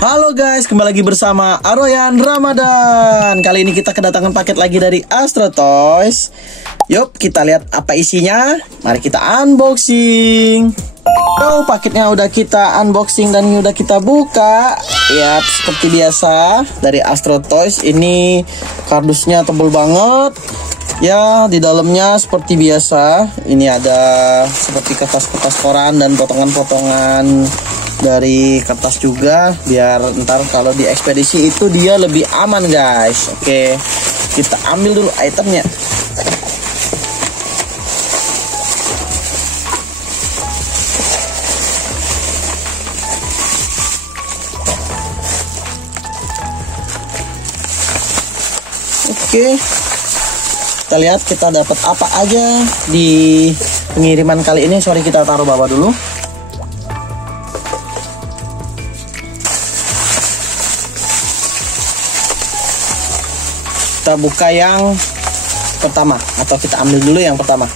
Halo guys, kembali lagi bersama Aroyan Ramadan. Kali ini kita kedatangan paket lagi dari Astro Toys. Yuk, kita lihat apa isinya. Mari kita unboxing. Oh, paketnya udah kita unboxing dan udah kita buka. Ya, seperti biasa dari Astro Toys. Ini kardusnya tebal banget. Ya, di dalamnya seperti biasa. Ini ada seperti kertas-kertas koran dan potongan-potongan dari kertas juga, biar ntar kalau di ekspedisi itu dia lebih aman guys. Oke, kita ambil dulu itemnya. Oke, kita lihat kita dapat apa aja di pengiriman kali ini. Sorry, kita taruh bawah dulu. Kita buka yang pertama, atau kita ambil dulu yang pertama.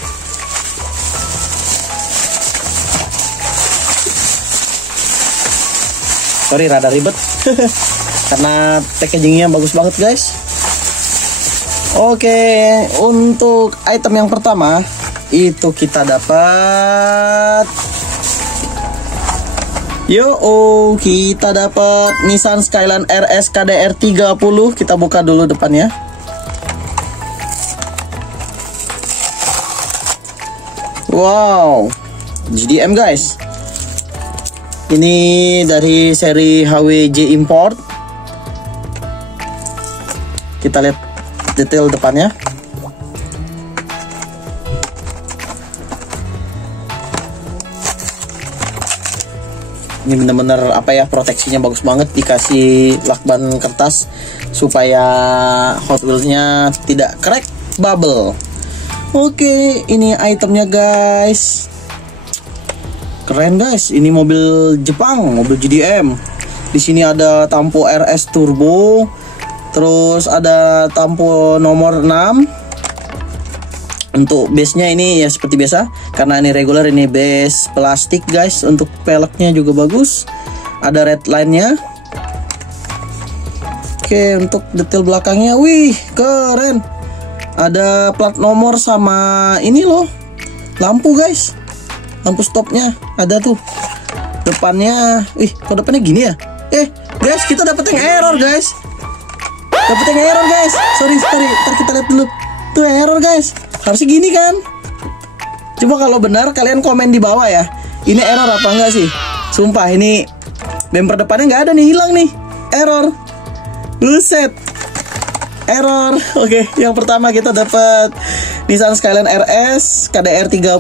Sorry, rada ribet karena packagingnya bagus banget guys. Oke, untuk item yang pertama itu kita dapat kita dapat Nissan Skyline RS KDR 30. Kita buka dulu depannya. Wow, GDM guys. Ini dari seri HWJ Import. Kita lihat detail depannya. Ini bener-bener apa ya, proteksinya bagus banget, dikasih lakban kertas supaya Hot Wheels-nya tidak crack bubble. Oke, ini itemnya guys. Keren guys, ini mobil Jepang, mobil GDM. Di sini ada tampo RS Turbo, terus ada tampo nomor 6. Untuk base-nya ini ya seperti biasa, karena ini regular, ini base plastik guys. Untuk peleknya juga bagus. Ada red line-nya. Oke, untuk detail belakangnya, wih, keren. Ada plat nomor sama ini loh, lampu guys, lampu stopnya ada tuh. Depannya, kok depannya gini ya? Guys, kita dapet yang error guys. Sorry, ntar kita lihat dulu. Tuh error guys, harusnya gini kan. Coba kalau benar kalian komen di bawah ya. Ini error apa enggak sih? Sumpah ini bumper depannya nggak ada nih, hilang nih. Error. Buset. Error. Oke, yang pertama kita dapat Nissan Skyline RS KDR 30.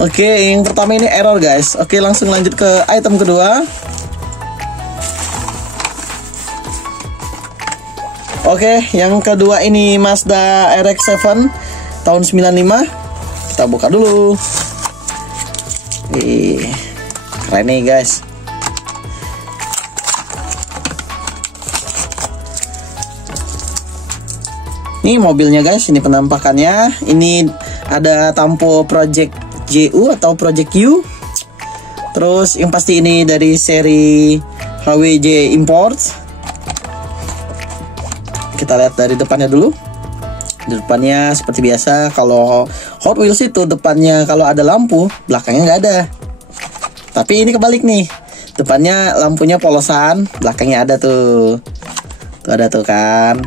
Oke, yang pertama ini error guys. Oke, langsung lanjut ke item kedua. Oke, yang kedua ini Mazda RX-7 tahun 95. Kita buka dulu. Keren nih guys. Ini mobilnya guys, ini penampakannya. Ini ada tampo Project JU atau Project U. Terus yang pasti ini dari seri HWJ Import. Kita lihat dari depannya dulu. Di depannya seperti biasa, kalau Hot Wheels itu depannya kalau ada lampu, belakangnya nggak ada. Tapi ini kebalik nih. Depannya lampunya polosan, belakangnya ada tuh. Tuh ada tuh kan.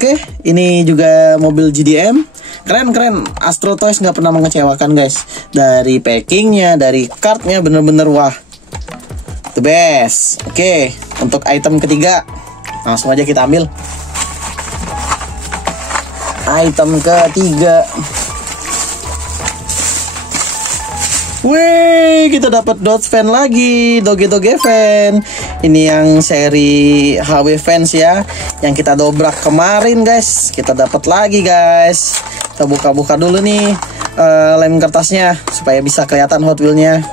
Oke, ini juga mobil GDM. Keren. Astro Toys nggak pernah mengecewakan guys. Dari packingnya, dari cardnya, bener-bener wah, the best. Oke, untuk item ketiga langsung aja kita ambil. Item ketiga. Wih, kita dapat Dodge fan lagi, Doge fan. Ini yang seri HW Fans ya, yang kita dobrak kemarin guys. Kita dapat lagi guys. Kita buka-buka dulu nih lem kertasnya supaya bisa kelihatan Hot Wheel-nya.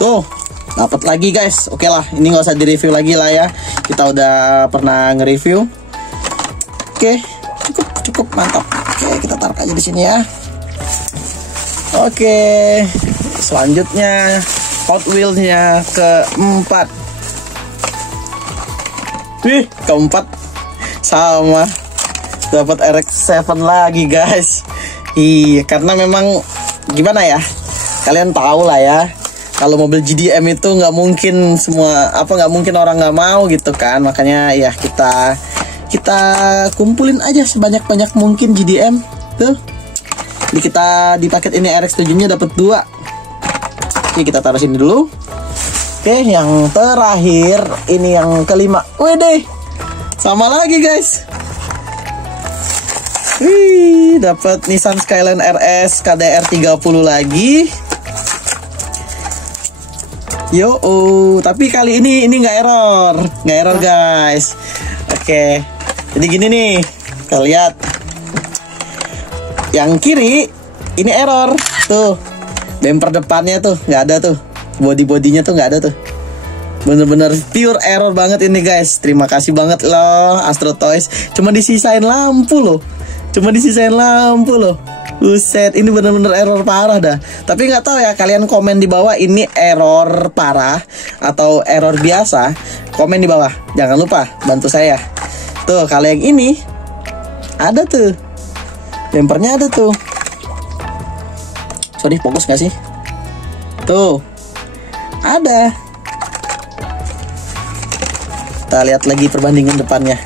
Tuh, dapat lagi guys. Oke lah, ini nggak usah direview lagi lah ya. Kita udah pernah nge-review. Oke, cukup mantap. Oke, kita taruh aja di sini ya. Oke, Selanjutnya Hot Wheels-nya keempat. Wih, keempat sama dapat RX-7 lagi guys. Iya, karena memang gimana ya, kalian tahu lah ya, kalau mobil GDM itu nggak mungkin nggak mungkin orang nggak mau gitu kan. Makanya ya kita kumpulin aja sebanyak mungkin GDM tuh. Jadi kita di paket ini RX7 nya dapat 2. Oke, kita taruh sini dulu. Oke, yang terakhir ini yang kelima. Wede, sama lagi guys. Wih, dapat Nissan Skyline RS KDR 30 lagi. Tapi kali ini nggak error guys. Oke, jadi gini nih, kita lihat. Yang kiri ini error tuh, bumper depannya tuh nggak ada tuh, bodinya tuh nggak ada tuh. Bener-bener pure error banget ini guys. Terima kasih banget loh Astro Toys. Cuma disisain lampu loh. Buset, ini bener-bener error parah dah. Tapi nggak tahu ya, kalian komen di bawah ini error parah atau error biasa. Komen di bawah. Jangan lupa bantu saya. Tuh, kalau yang ini ada tuh, bumpernya ada tuh. Sorry, fokus gak sih? Tuh, ada. Kita lihat lagi perbandingan depannya.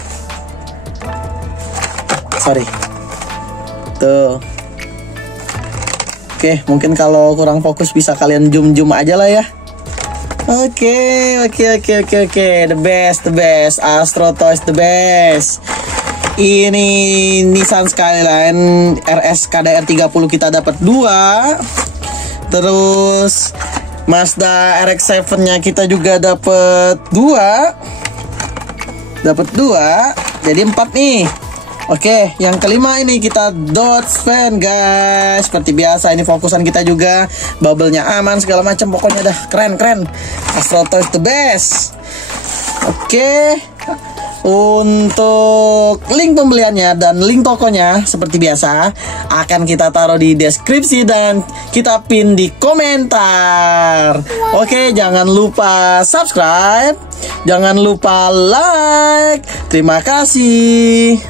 Sorry. Tuh. Oke, mungkin kalau kurang fokus bisa kalian zoom aja lah ya. Oke. The best. Astro Toys the best. Ini Nissan Skyline RS KDR 30 kita dapat 2. Terus Mazda RX-7-nya kita juga dapat 2. Jadi 4 nih. Oke, yang kelima ini kita Dodge Fan guys. Seperti biasa ini fokusan kita juga, bubble-nya aman segala macam, pokoknya dah keren. Astro Toys the best. Oke. Untuk link pembeliannya dan link tokonya seperti biasa akan kita taruh di deskripsi dan kita pin di komentar. Oke, jangan lupa subscribe, jangan lupa like. Terima kasih.